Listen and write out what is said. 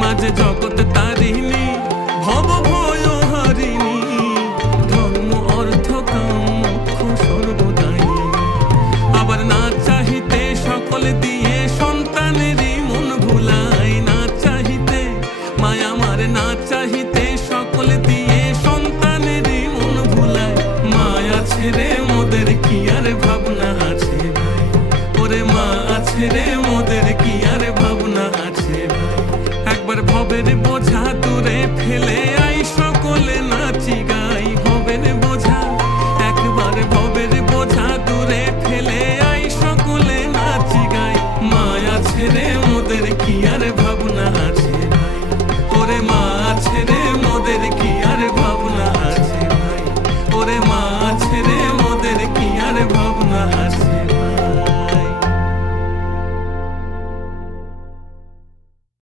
মাঝে জগৎ তারিণী ভব ভয় হারিণী, ধর্ম অর্থ কাম মোক্ষ সর্বদায়িনী। আবার না চাহিতে সকল দিয়ে সন্তানেরই মন ভুলায়, না চাহিতে মায়া আমার না চাহিতে সকল দিয়ে সন্তানেরই মন ভুলায়। মায়া ছেড়ে মোদের কি আর ভাবনা আছে ভাই, ওরে মা ছেড়ে মোদের কি আর ভাবনা আছে ভাই। একবার ভবের